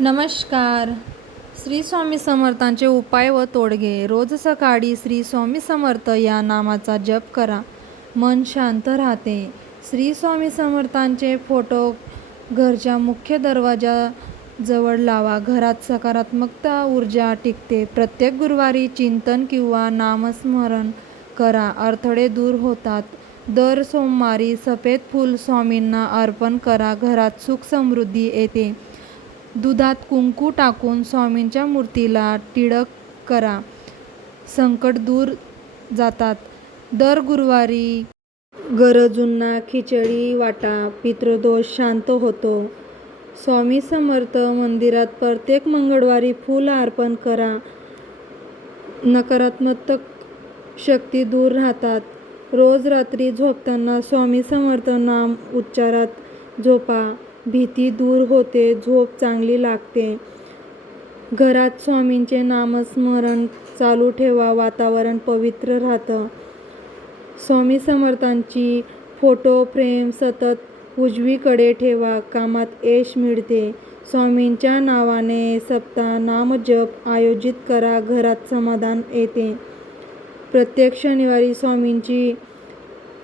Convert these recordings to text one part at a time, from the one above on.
नमस्कार. श्री स्वामी समर्थांचे उपाय व तोडगे. रोज सकाळी श्री स्वामी समर्थ या नामाचा जप करा. मन शांत राहते. श्री स्वामी समर्थांचे फोटो घरच्या मुख्य दरवाजाजवळ लावा. घरात सकारात्मकता ऊर्जा टिकते. प्रत्येक गुरुवारी चिंतन किंवा नामस्मरण करा. अडथळे दूर होतात. दर सोमवारी सफेद फूल स्वामींना अर्पण करा. घरात सुख समृद्धी येते. दुधात कुंकू टाकून स्वामींच्या मूर्तीला टिळक करा. संकट दूर जातात. दर गुरुवारी गरजूंना खिचडी वाटा. पितृदोष शांत होतो. स्वामी समर्थ मंदिरात प्रत्येक मंगळवारी फूल अर्पण करा. नकारात्मक शक्ती दूर राहतात. रोज रात्री झोपताना स्वामी समर्थ नाम उच्चारत झोपा. भीती दूर होते. झोप चांगली लागते. घरात स्वामींचे नामस्मरण चालू ठेवा. वातावरण पवित्र राहतं. स्वामी समर्थांची फोटो फ्रेम सतत उजवीकडे ठेवा. कामात यश मिळते. स्वामींच्या नावाने सप्ताह नामजप आयोजित करा. घरात समाधान येते. प्रत्येक शनिवारी स्वामींची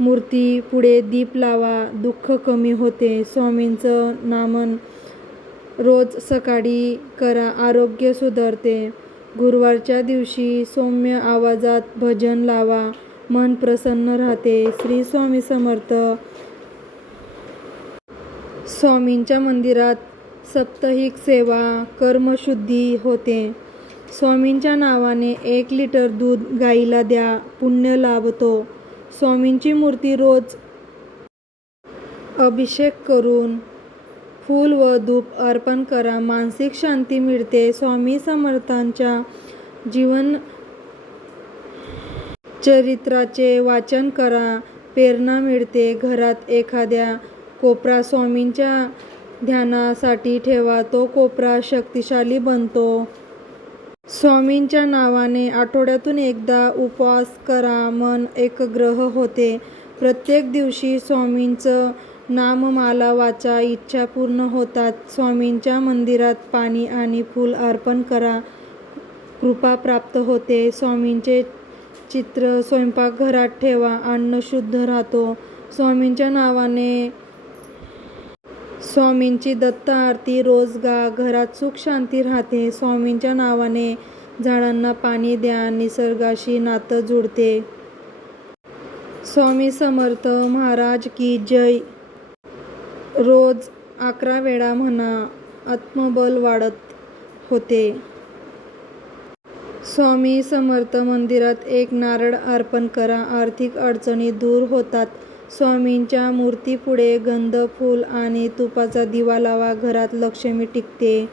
मूर्ती पुढे दीप लावा. दुःख कमी होते. स्वामींचं नामन रोज सकाळी करा. आरोग्य सुधारते. गुरुवारच्या दिवशी सौम्य आवाजात भजन लावा. मन प्रसन्न राहते. श्री स्वामी समर्थ. स्वामींच्या मंदिरात साप्ताहिक सेवा. कर्मशुद्धी होते. स्वामींच्या नावाने 1 लिटर दूध गाईला द्या. पुण्य लाभतो. स्वामींची मूर्ती रोज अभिषेक करून फूल व धूप अर्पण करा. मानसिक शांती मिळते. स्वामी समर्थांच्या जीवन चरित्राचे वाचन करा. प्रेरणा मिळते. घरात एखाद्या कोपरा स्वामींच्या ध्यानासाठी ठेवा. तो कोपरा शक्तिशाली बनतो. स्वामींच्या नावाने आठवड्यातून एकदा उपवास करा. मन एकाग्र होते. प्रत्येक दिवशी स्वामींचं नाममाला वाचा. इच्छा पूर्ण होतात. स्वामींच्या मंदिरात पाणी आणि फूल अर्पण करा. कृपा प्राप्त होते. स्वामींचे चित्र स्वयंपाकघरात ठेवा. अन्न शुद्ध राहतो. स्वामींच्या नावाने स्वामींची दत्त आरती रोज गा. घरात सुख शांती राहते. स्वामींच्या नावाने झाडांना पाणी द्या. निसर्गाशी नातं जुळते. स्वामी समर्थ महाराज की जय. रोज 11 वेळा म्हणा. आत्मबल वाढत होते. स्वामी समर्थ मंदिरात 1 नारळ अर्पण करा. आर्थिक अडचणी दूर होतात. स्वामींच्या मूर्तीपुढे गंध फूल आणि तुपाचा दिवा लावा. घरात लक्ष्मी टिकते.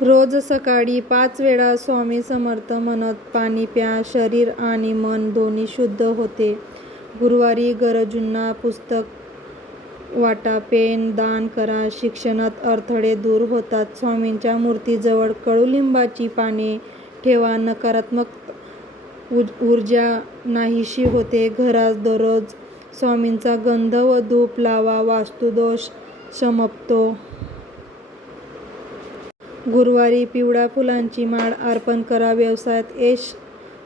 रोज सकाळी 5 वेळा स्वामी समर्थ म्हणत पाणी प्या. शरीर आणि मन दोन्ही शुद्ध होते. गुरुवारी गरजूंना पुस्तक वाटा. पेन दान करा. शिक्षणात अडथळे दूर होतात. स्वामींच्या मूर्तीजवळ कडुलिंबाची पाने ठेवा. नकारात्मक ऊर्जा नाहीशी होते. घरात दररोज स्वामींचा गंध व धूप लावा. वास्तुदोष शमतो. गुरुवारी पिवळ्या फुलांची माळ अर्पण करा. व्यवसायात यश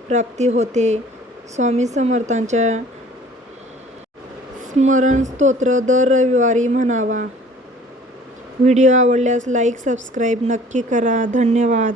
प्राप्ती होते. स्वामी समर्थांच्या स्मरण स्तोत्र दर रविवारी म्हणावा. व्हिडिओ आवडल्यास लाईक सबस्क्राईब नक्की करा. धन्यवाद.